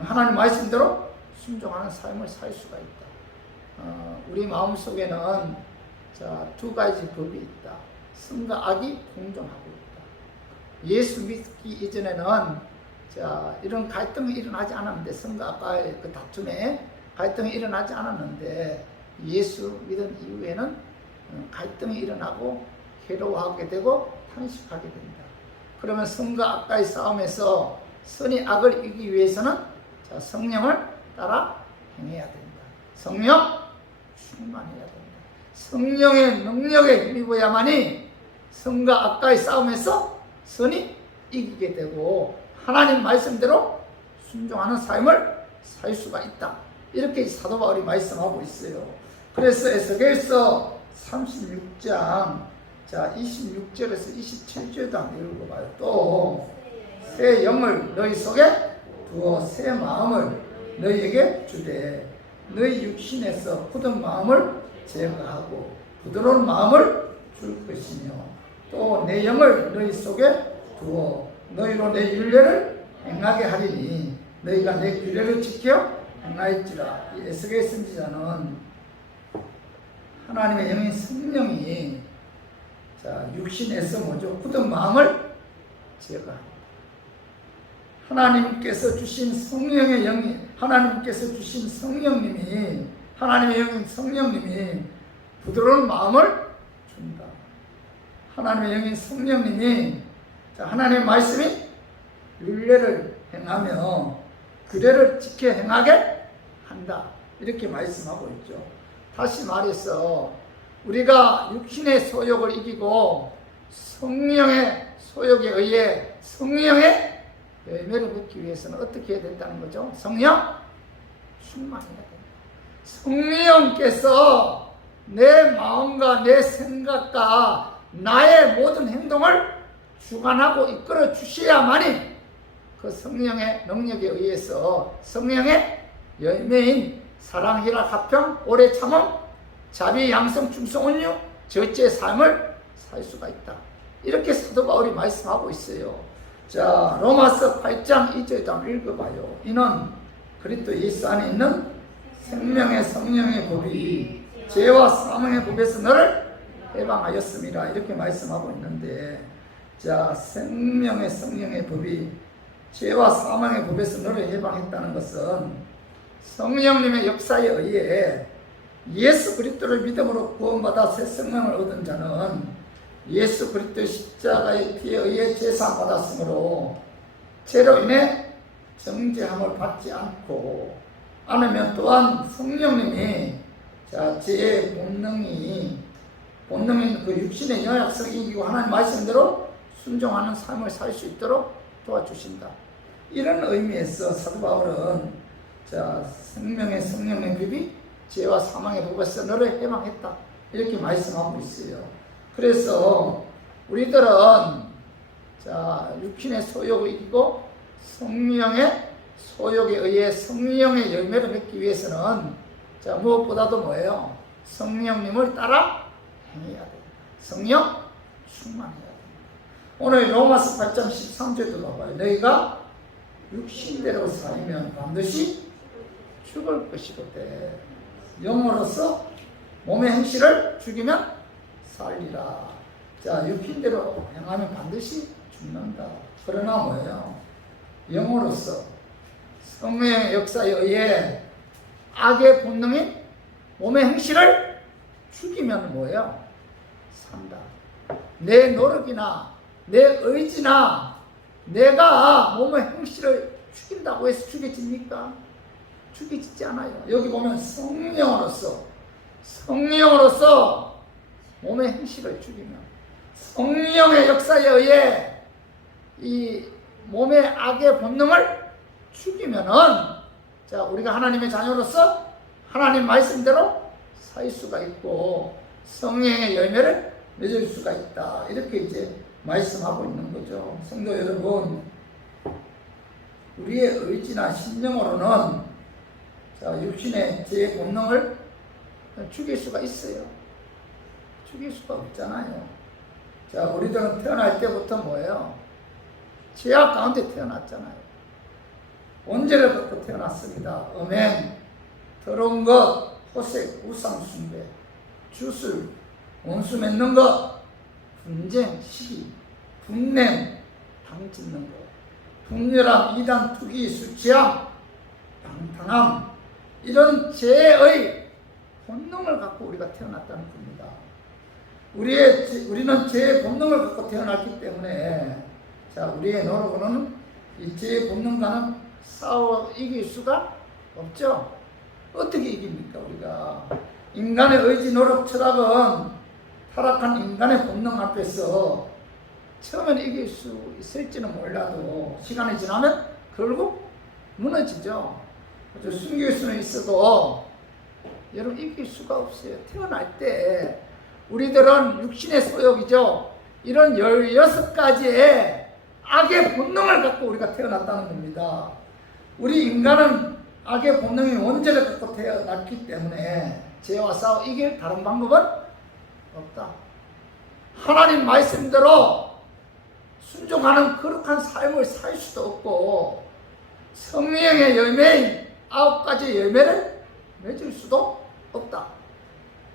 하나님 말씀대로 순종하는 삶을 살 수가 있다. 우리 마음속에는 자, 두 가지 법이 있다. 선과 악이 공존하고 있다. 예수 믿기 이전에는 자, 이런 갈등이 일어나지 않았는데, 선과 악과의 그 다툼에 갈등이 일어나지 않았는데, 예수 믿은 이후에는 갈등이 일어나고 괴로워하게 되고 탄식하게 됩니다. 그러면 선과 악과의 싸움에서 선이 악을 이기기 위해서는 자, 성령을 따라 행해야 됩니다. 성령 충만해야 됩니다. 성령의 능력에 힘입어야만이 선과 악과의 싸움에서 선이 이기게 되고 하나님 말씀대로 순종하는 삶을 살 수가 있다. 이렇게 사도 바울이 말씀하고 있어요. 그래서 에스겔서 36장 자 26절에서 27절도 한번 읽어봐요. 또 새 영을 너희 속에 두어 새 마음을 너희에게 주되 너희 육신에서 굳은 마음을 제거하고 부드러운 마음을 줄 것이며 또 내 영을 너희 속에 두어 너희로 내 율례를 행하게 하리니 너희가 내 규례를 지켜 행하였지라. 이 에스겔 선지자는 하나님의 영인 성령이 자 육신에서 뭐죠? 굳은 마음을 제거합니다. 하나님께서 주신 성령의 영이 하나님께서 주신 성령님이 하나님의 영인 성령님이 부드러운 마음을 준다. 하나님의 영인 성령님이 자, 하나님의 말씀이 율례를 행하며 규례를 지켜 행하게 한다. 이렇게 말씀하고 있죠. 다시 말해서 우리가 육신의 소욕을 이기고 성령의 소욕에 의해 성령의 열매를 맺기 위해서는 어떻게 해야 된다는 거죠? 성령 충만해야 됩니다. 성령께서 내 마음과 내 생각과 나의 모든 행동을 주관하고 이끌어 주셔야만이 그 성령의 능력에 의해서 성령의 열매인 사랑, 희락, 화평, 오래 참음, 자비, 양성, 충성, 온유, 절제의 삶을 살 수가 있다. 이렇게 사도 바울이 말씀하고 있어요. 자, 로마서 8장 2절도 한번 읽어봐요. 이는 그리스도 예수 안에 있는 생명의 성령의 법이 죄와 사망의 법에서 너를 해방하였습니다. 이렇게 말씀하고 있는데, 자, 생명의 성령의 법이 죄와 사망의 법에서 너를 해방했다는 것은 성령님의 역사에 의해 예수 그리스도를 믿음으로 구원받아 새 생명을 얻은 자는 예수 그리스도의 십자가의 피에 의해 제사 받았으므로 죄로 인해 정죄함을 받지 않으면 또한 성령님이 자, 죄의 본능인 그 육신의 연약성을 이기고 하나님 말씀대로 순종하는 삶을 살 수 있도록 도와주신다. 이런 의미에서 사도 바울은 자, 생명의 성령의 법이 죄와 사망의 법에서 너를 해방했다. 이렇게 말씀하고 있어요. 그래서 우리들은 자, 육신의 소욕을 이기고 성령의 소욕에 의해 성령의 열매를 맺기 위해서는 자, 무엇보다도 뭐예요? 성령님을 따라 행해야 됩니다. 성령 충만해야 됩니다. 오늘 로마서 8장 13절도 봐봐요. 너희가 육신대로 살면 반드시 죽을 것이거든. 영으로서 몸의 행실을 죽이면 살리라. 자, 육신대로 행하면 반드시 죽는다. 그러나 뭐예요? 영으로서 성령의 역사에 의해 악의 본능인 몸의 행실을 죽이면 뭐예요? 산다. 내 노력이나 내 의지나 내가 몸의 행실을 죽인다고 해서 죽여집니까? 죽여지지 않아요. 여기 보면 성령으로서 몸의 행실을 죽이면 성령의 역사에 의해 이 몸의 악의 본능을 죽이면은 자, 우리가 하나님의 자녀로서 하나님 말씀대로 살 수가 있고 성령의 열매를 맺을 수가 있다. 이렇게 이제 말씀하고 있는 거죠. 성도 여러분, 우리의 의지나 신념으로는 자, 육신의 제 본능을 죽일 수가 있어요. 죽일 수가 없잖아요. 자, 우리들은 태어날 때부터 뭐예요? 죄악 가운데 태어났잖아요. 원죄를 갖고 태어났습니다. 음행, 더러운 것, 호색, 우상 숭배, 주술, 원수 맺는 것, 분쟁, 시기, 분냄, 당 찢는 것, 분열함, 이단, 투기, 술취함, 방탕함, 이런 죄의 본능을 갖고 우리가 태어났다는 겁니다. 우리는 죄의 본능을 갖고 태어났기 때문에 자, 우리의 노력으로는 이 죄의 본능과는 싸워 이길 수가 없죠. 어떻게 이깁니까? 우리가 인간의 의지, 노력, 철학은 타락한 인간의 본능 앞에서 처음에는 이길 수 있을지는 몰라도 시간이 지나면 결국 무너지죠. 숨길 수는 있어도 여러분 이길 수가 없어요. 태어날 때 우리들은 육신의 소욕이죠. 이런 16가지의 악의 본능을 갖고 우리가 태어났다는 겁니다. 우리 인간은 악의 본능이 원죄를 갖고 태어났기 때문에 죄와 싸워 이길 다른 방법은 없다. 하나님 말씀대로 순종하는 거룩한 삶을 살 수도 없고 성령의 열매인 9가지 열매를 맺을 수도 없다.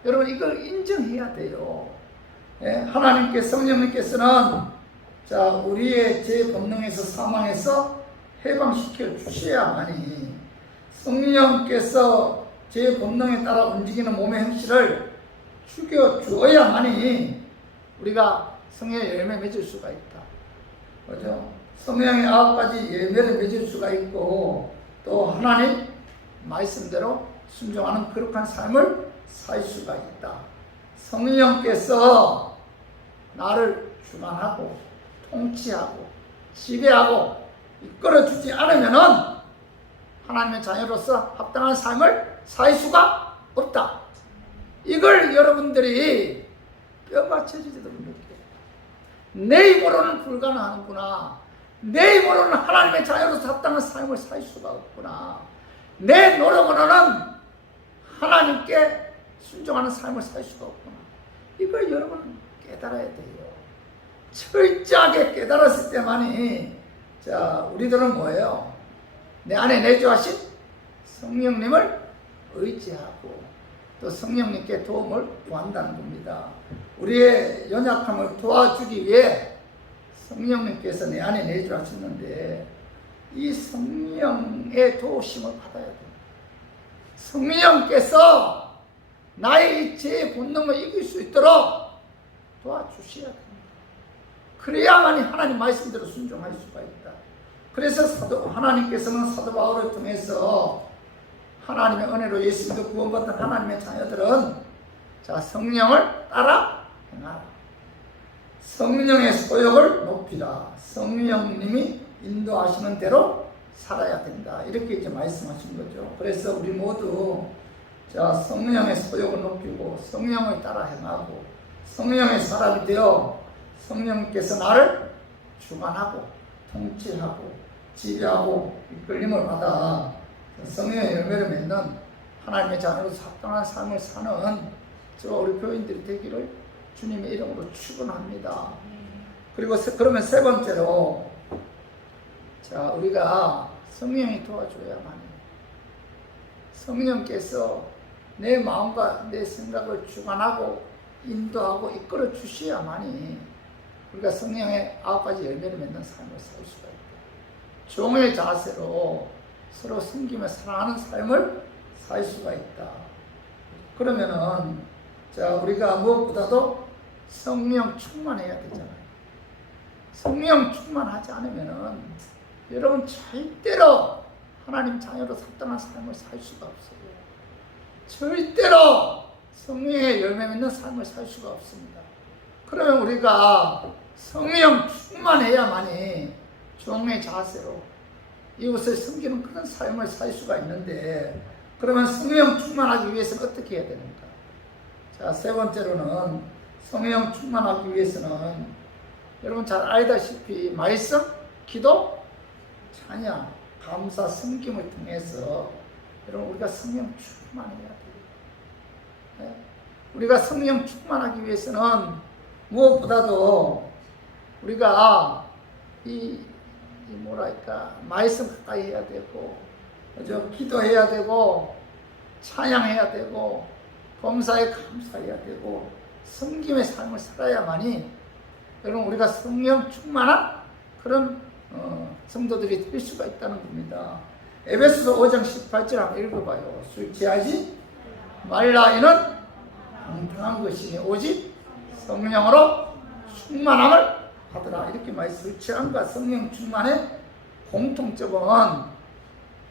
여러분 이걸 인정해야 돼요. 하나님께 성령님께서는 자, 우리의 죄 본능에서 사망에서 해방시켜 주셔야만이 성령께서 제 본능에 따라 움직이는 몸의 행실을 죽여 주어야만이 우리가 성령의 열매 맺을 수가 있다. 그죠? 성령의 9가지 열매를 맺을 수가 있고 또 하나님 말씀대로 순종하는 거룩한 삶을 살 수가 있다. 성령께서 나를 주관하고 통치하고 지배하고 이끌어주지 않으면은 하나님의 자녀로서 합당한 삶을 살 수가 없다. 이걸 여러분들이 뼈가 쳐지지도 못해. 내 힘으로는 불가능하구나. 내 힘으로는 하나님의 자녀로서 합당한 삶을 살 수가 없구나. 내 노력으로는 하나님께 순종하는 삶을 살 수가 없구나. 이걸 여러분 깨달아야 돼요. 철저하게 깨달았을 때만이 우리들은 뭐예요? 내 안에 내주하신 성령님을 의지하고 또 성령님께 도움을 구한다는 겁니다. 우리의 연약함을 도와주기 위해 성령님께서 내 안에 내주하셨는데 이 성령의 도우심을 받아야 됩니다. 성령께서 나의 죄의 본능을 이길 수 있도록 도와주셔야 됩니다. 그래야만이 하나님 말씀대로 순종할 수가 있다. 그래서 하나님께서는 사도 바울을 통해서 하나님의 은혜로 예수님도 구원받은 하나님의 자녀들은 성령을 따라 행하라. 성령의 소욕을 높이라. 성령님이 인도하시는 대로 살아야 된다. 이렇게 이제 말씀하신 거죠. 그래서 우리 모두 성령의 소욕을 높이고 성령을 따라 행하고 성령의 사람이 되어 성령께서 나를 주관하고 통치하고 지배하고 이끌림을 받아 성령의 열매를 맺는 하나님의 자녀로서 합당한 삶을 사는 우리 교인들이 되기를 주님의 이름으로 축원합니다. 그리고 그러면 세 번째로 우리가 성령이 도와줘야만 성령께서 내 마음과 내 생각을 주관하고 인도하고 이끌어 주셔야만이 우리가 성령의 9가지 열매를 맺는 삶을 살 수가 있다. 종의 자세로 서로 섬기며 사랑하는 삶을 살 수가 있다. 그러면은 우리가 무엇보다도 성령 충만해야 되잖아요. 성령 충만하지 않으면은 여러분 절대로 하나님 자녀로 합당한 삶을 살 수가 없어요. 절대로 성령의 열매 맺는 삶을 살 수가 없습니다. 그러면 우리가 성령 충만해야만이 종의 자세로 이웃을 섬기는 그런 삶을 살 수가 있는데, 그러면 성령 충만하기 위해서는 어떻게 해야 됩니까? 세 번째로는 성령 충만하기 위해서는 여러분 잘 알다시피 말씀, 기도, 찬양, 감사, 섬김을 통해서 여러분 우리가 성령 충만해야 돼요. 네? 우리가 성령 충만하기 위해서는 무엇보다도 우리가 말씀 가까이 해야 되고, 기도해야 되고, 찬양해야 되고, 범사에 감사해야 되고, 섬김의 삶을 살아야만이 여러분 우리가 성령 충만한 그런 성도들이 될 수가 있다는 겁니다. 에베소서 5장 18절 한번 읽어봐요. 술 취하지 말라. 이는 방탕한 것이니 오직 성령으로 충만함을 받으라. 이렇게 말씀. 술 취함과 성령 충만의 공통점은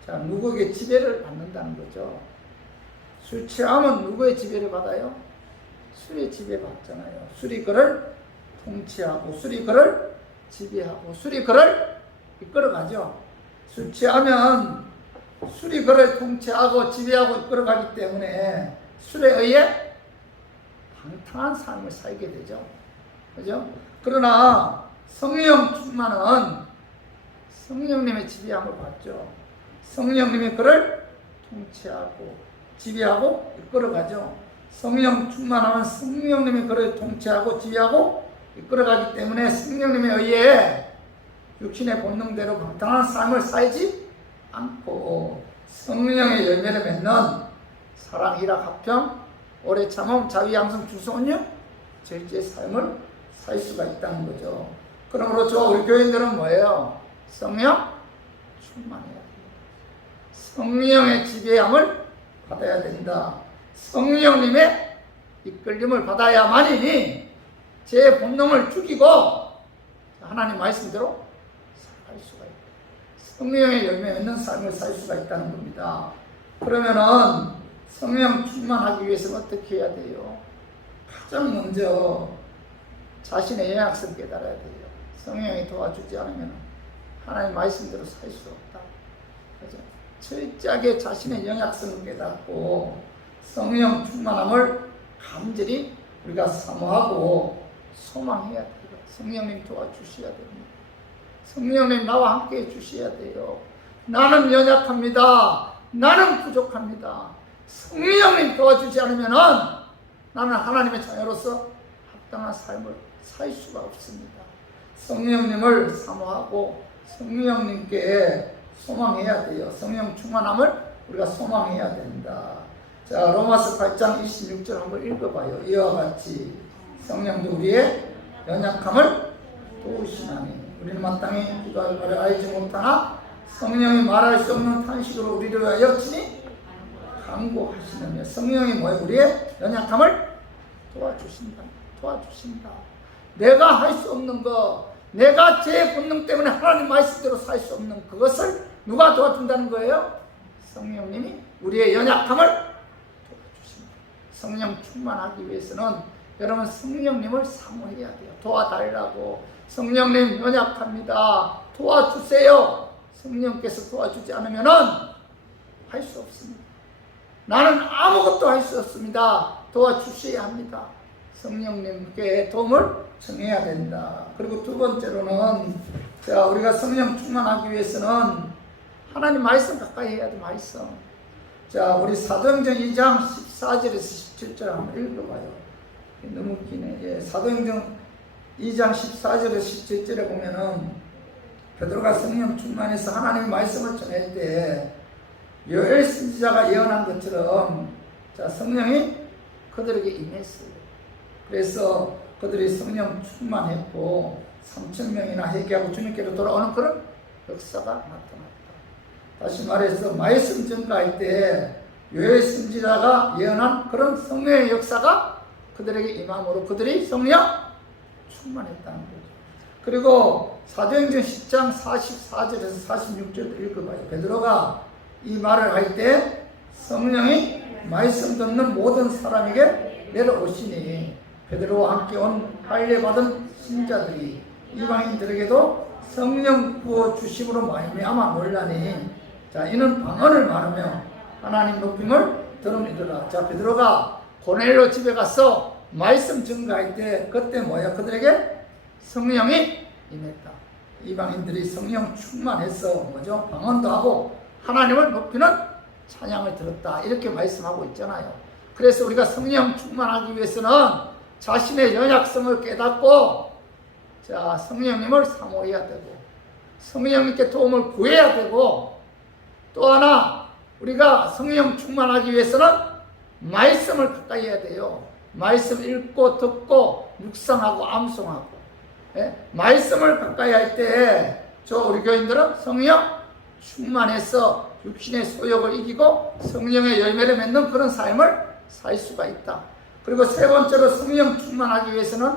누구에게 지배를 받는다는 거죠. 술 취함은 누구의 지배를 받아요? 술의 지배받잖아요. 술이 그를 통치하고 술이 그를 지배하고 술이 그를 이끌어가죠. 술 취하면 술이 그를 통치하고 지배하고 이끌어가기 때문에 술에 의해 방탕한 삶을 살게 되죠. 그죠? 그러나 성령 충만은 성령님의 지배함을 받죠. 성령님이 그를 통치하고 지배하고 이끌어가죠. 성령 충만하면 성령님이 그를 통치하고 지배하고 이끌어가기 때문에 성령님에 의해 육신의 본능대로 방탕한 삶을 살지 않고 성령의 열매를 맺는 사랑, 희락, 화평, 오래 참음, 자비, 양성, 주선유, 절제의 삶을 살 수가 있다는 거죠. 그러므로 우리 교인들은 뭐예요? 성령 충만해야 돼요. 성령의 지배함을 받아야 된다. 성령님의 이끌림을 받아야만이 제 본능을 죽이고 하나님 말씀대로 살 수가 있다. 성령의 열매 맺는 삶을 살 수가 있다는 겁니다. 그러면은 성령 충만하기 위해서는 어떻게 해야 돼요? 가장 먼저 자신의 연약성을 깨달아야 돼요. 성령이 도와주지 않으면 하나님 말씀대로 살 수 없다. 그죠? 철저하게 자신의 연약성을 깨닫고 성령 충만함을 간절히 우리가 사모하고 소망해야 돼요. 성령님 도와주셔야 됩니다. 성령님 나와 함께 해주셔야 돼요. 나는 연약합니다. 나는 부족합니다. 성령님 도와주지 않으면 나는 하나님의 자녀로서 합당한 삶을 살 수가 없습니다. 성령님을 사모하고 성령님께 소망해야 돼요. 성령 충만함을 우리가 소망해야 된다. 자, 로마서 8장 26절 한번 읽어봐요. 이와 같이 성령도 우리의 연약함을 도우시나니 우리는 마땅히 기도할 바를 알지 못하나 성령이 말할 수 없는 탄식으로 우리를 위하여 친히 간구하시느며 성령이 뭐예요? 우리의 연약함을 도와주신다. 도와주신다. 내가 할 수 없는 거, 내가 제 본능 때문에 하나님 말씀대로 살 수 없는 그것을 누가 도와준다는 거예요? 성령님이 우리의 연약함을 도와주신다. 성령 충만하기 위해서는 여러분 성령님을 사모해야 돼요. 도와달라고. 성령님 연약합니다. 도와주세요. 성령께서 도와주지 않으면 할 수 없습니다. 나는 아무것도 할 수 없습니다. 도와주셔야 합니다. 성령님께 도움을 청해야 된다. 그리고 두 번째로는 자, 우리가 성령 충만하기 위해서는 하나님 말씀 가까이 해야 돼. 말씀. 자, 우리 사도행전 2장 14절에서 17절 한번 읽어봐요. 너무 기네. 예, 사도행전 2장 14절에서 17절에 보면은 베드로가 성령 충만해서 하나님의 말씀을 전할 때 요엘 선지자가 예언한 것처럼 자, 성령이 그들에게 임했어요. 그래서 그들이 성령 충만했고 3,000명이나 회개하고 주님께로 돌아오는 그런 역사가 나타났다. 다시 말해서 말씀 전가할 때 요엘 선지자가 예언한 그런 성령의 역사가 그들에게 임함으로 그들이 성령 충만했다는 거죠. 그리고 사도행전 10장 44절에서 46절도 읽어봐요. 베드로가 이 말을 할 때 성령이 말씀 듣는 모든 사람에게 내려오시니 베드로와 함께 온 할례받은 신자들이 이방인들에게도 성령 부어 주심으로 말미암아 놀라니 자, 이는 방언을 말하며 하나님 높임을 들음이더라. 자, 베드로가 고넬료 집에 가서 말씀 증거할 때 그때 뭐야? 그들에게 성령이 임했다. 이방인들이 성령 충만해서 뭐죠? 방언도 하고 하나님을 높이는 찬양을 들었다. 이렇게 말씀하고 있잖아요. 그래서 우리가 성령 충만하기 위해서는 자신의 연약성을 깨닫고 자, 성령님을 사모해야 되고 성령님께 도움을 구해야 되고 또 하나 우리가 성령 충만하기 위해서는 말씀을 가까이 해야 돼요. 말씀 읽고 듣고 묵상하고 암송하고 예? 말씀을 가까이 할 때 저 우리 교인들은 성령 충만해서 육신의 소욕을 이기고 성령의 열매를 맺는 그런 삶을 살 수가 있다. 그리고 세 번째로 성령 충만하기 위해서는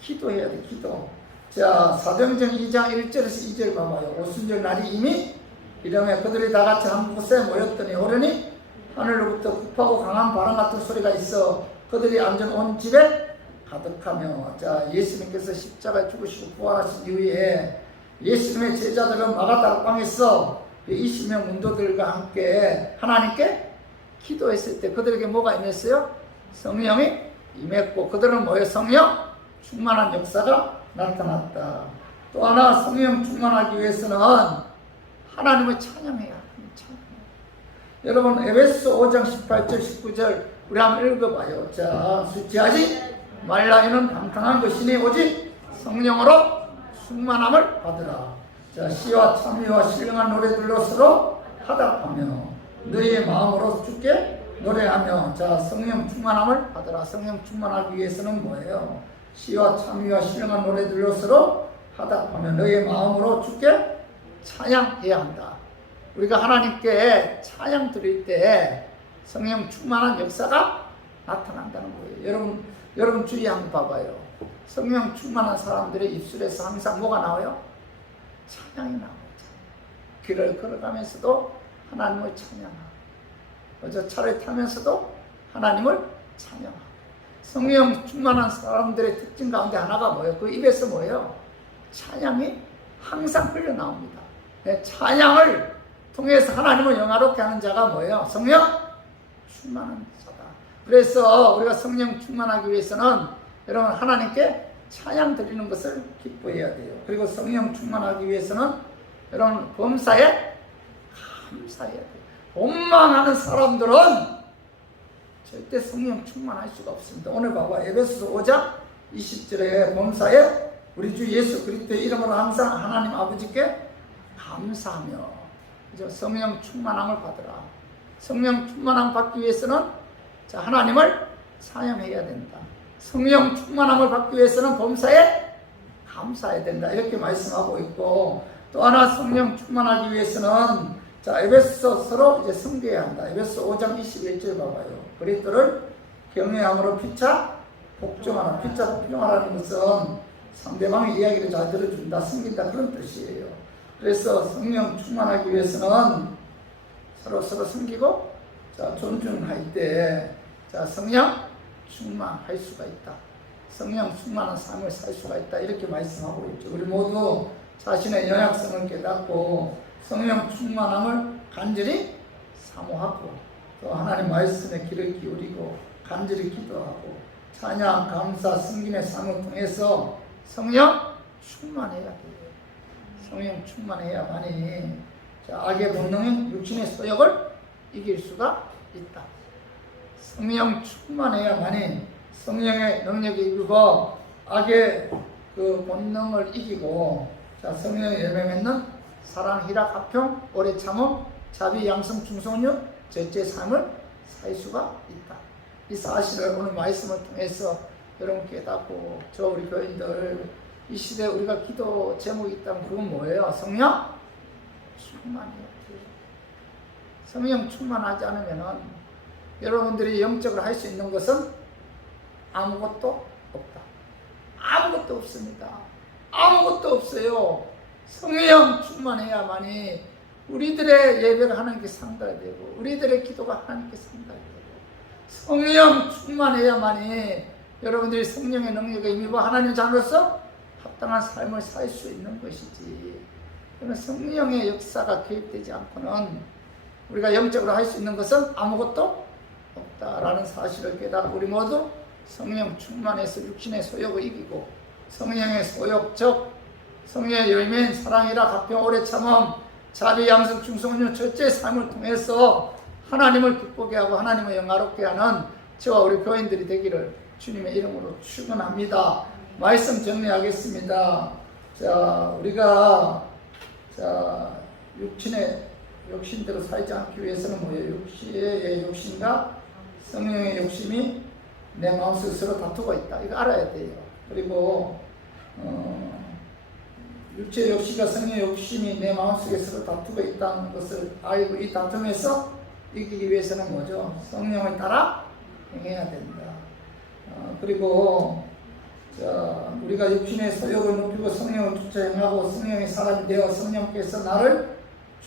기도해야 돼. 기도. 자, 사도행전 2장 1절에서 2절 봐봐요. 오순절 날이 이미 이러면 그들이 다 같이 한 곳에 모였더니 오르니 하늘로부터 급하고 강한 바람 같은 소리가 있어 그들이 앉은 온 집에 가득하며 자, 예수님께서 십자가에 죽으시고 부활하신 이후에 예수님의 제자들은 마가다라 방에서 20명 문도들과 함께 하나님께 기도했을 때 그들에게 뭐가 임했어요? 성령이 임했고 그들은 뭐예요? 성령 충만한 역사가 나타났다. 또 하나 성령 충만하기 위해서는 하나님을 찬양해야 합니다. 여러분 에베소 5장 18절 19절 우리 한번 읽어봐요. 자, 수치하지 말라. 이는 방탕한 것이니 오직 성령으로 충만함을 받으라. 자, 시와 참미와 신령한 노래들로 서로 화답하며 너희의 마음으로 주께 노래하며 자, 성령 충만함을 받으라. 성령 충만하기 위해서는 뭐예요? 시와 참미와 신령한 노래들로 서로 화답하며 너희의 마음으로 주께 찬양해야 한다. 우리가 하나님께 찬양 드릴 때 성령 충만한 역사가 나타난다는 거예요. 여러분 주위 한번 봐봐요. 성령 충만한 사람들의 입술에서 항상 뭐가 나와요? 찬양이 나오죠. 길을 걸어가면서도 하나님을 찬양하고 차를 타면서도 하나님을 찬양하고 성령 충만한 사람들의 특징 가운데 하나가 뭐예요? 그 입에서 뭐예요? 찬양이 항상 흘러나옵니다. 찬양을 통해서 하나님을 영화롭게 하는 자가 뭐예요? 성령 충만한 자다. 그래서 우리가 성령 충만하기 위해서는 여러분 하나님께 찬양 드리는 것을 기뻐해야 돼요. 그리고 성령 충만하기 위해서는 여러분 범사에 감사해야 돼요. 원망하는 사람들은 절대 성령 충만할 수가 없습니다. 오늘 봐봐. 에베소서 5장 20절에 범사에 우리 주 예수 그리스도의 이름으로 항상 하나님 아버지께 감사하며 그죠? 성령 충만함을 받으라. 성령 충만함 받기 위해서는 자, 하나님을 찬양해야 된다. 성령 충만함을 받기 위해서는 범사에 감사해야 된다. 이렇게 말씀하고 있고, 또 하나 성령 충만하기 위해서는 자, 에베소서로 이제 섬겨야 한다. 에베소 5장 21절 봐봐요. 그리스도를 경외함으로 피차 복종하라. 피차 복종하라는 것은 상대방의 이야기를 잘 들어준다, 섬긴다 그런 뜻이에요. 그래서 성령 충만하기 위해서는 서로 섬기고 자, 존중할 때 자, 성령 충만할 수가 있다. 성령 충만한 삶을 살 수가 있다. 이렇게 말씀하고 있죠. 우리 모두 자신의 연약성을 깨닫고 성령 충만함을 간절히 사모하고 또 하나님 말씀에 귀를 기울이고 간절히 기도하고 찬양, 감사, 승김의 삶을 통해서 성령 충만해야 돼요. 성령 충만해야만이 악의 본능인 육신의 소욕을 이길 수가 있다. 성령 충만해야만이 성령의 능력이 이기고 악의 그 본능을 이기고 자, 성령의 열매 맺는 사랑, 희락, 화평, 오래 참음, 자비, 양성, 충성력, 절제 삶을 살 수가 있다. 이 사실을 오늘 말씀을 통해서 여러분 깨닫고 저 우리 교인들 이 시대에 우리가 기도 제목이 있다면 그건 뭐예요? 성령 충만해야 돼요. 성령 충만하지 않으면 여러분들이 영적으로 할 수 있는 것은 아무것도 없다. 아무것도 없습니다. 아무것도 없어요. 성령 충만해야만이 우리들의 예배가 하나님께 상달되고 우리들의 기도가 하나님께 상달되고 성령 충만해야만이 여러분들이 성령의 능력에 임하고 하나님 자녀로서 합당한 삶을 살 수 있는 것이지. 그러면 성령의 역사가 개입되지 않고는 우리가 영적으로 할 수 있는 것은 아무것도 없다라는 사실을 깨닫고 우리 모두 성령 충만해서 육신의 소욕을 이기고 성령의 소욕 즉 성령의 열매인 사랑이라 화평 오래 참음 자비 양성 충성력 절제의 삶을 통해서 하나님을 기쁘게 하고 하나님을 영화롭게 하는 저와 우리 교인들이 되기를 주님의 이름으로 축원합니다. 말씀 정리하겠습니다. 자, 우리가 자, 육신의 욕심대로 살지 않기 위해서는 뭐예요? 육신의 욕심과 성령의 욕심이 내 마음속에 서로 다투고 있다. 이거 알아야 돼요. 그리고 육체의 욕심과 성령의 욕심이 내 마음속에 서로 다투고 있다는 것을 알고 이 다툼에서 이기기 위해서는 뭐죠? 성령을 따라 행해야 된다. 그리고 자, 우리가 육신의 소욕을 높이고 성령을 쫓아 행하고 성령의 사람이 되어 성령께서 나를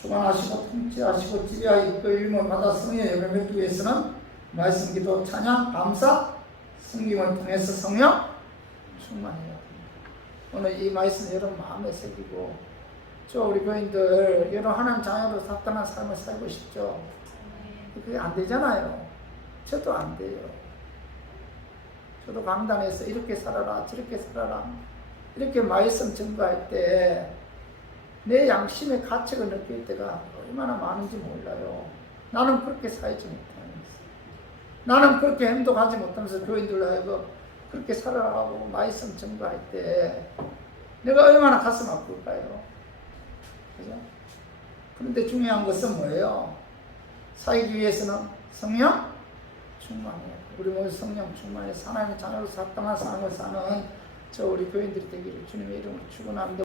주관하시고 통치하시고 지배하여 이끌림을 받아 성령의 열매를 맺기 위해서는 말씀, 기도, 찬양, 감사, 섬김을 통해서 성령 충만해야 됩니다. 오늘 이 말씀 여러분 마음에 새기고 저 우리 교인들 여러분 하나님 자녀로 합당한 삶을 살고 싶죠? 그게 안 되잖아요. 저도 안 돼요. 저도 강단에서 이렇게 살아라 저렇게 살아라 이렇게 말씀 전가할 때 내 양심의 가책을 느낄 때가 얼마나 많은지 몰라요. 나는 그렇게 살지 못하면서 나는 그렇게 행동하지 못하면서 교인들로 하여금 그렇게 살아가고 말씀 전가할 때 내가 얼마나 가슴 아플까요? 그죠? 그런데 중요한 것은 뭐예요? 살기 위해서는 성령 충만해요. 우리 모두 성령 충만해서 하나님의 자녀로서 합당한 삶을 사는 저 우리 교인들이 되기를 주님의 이름으로 축원합니다.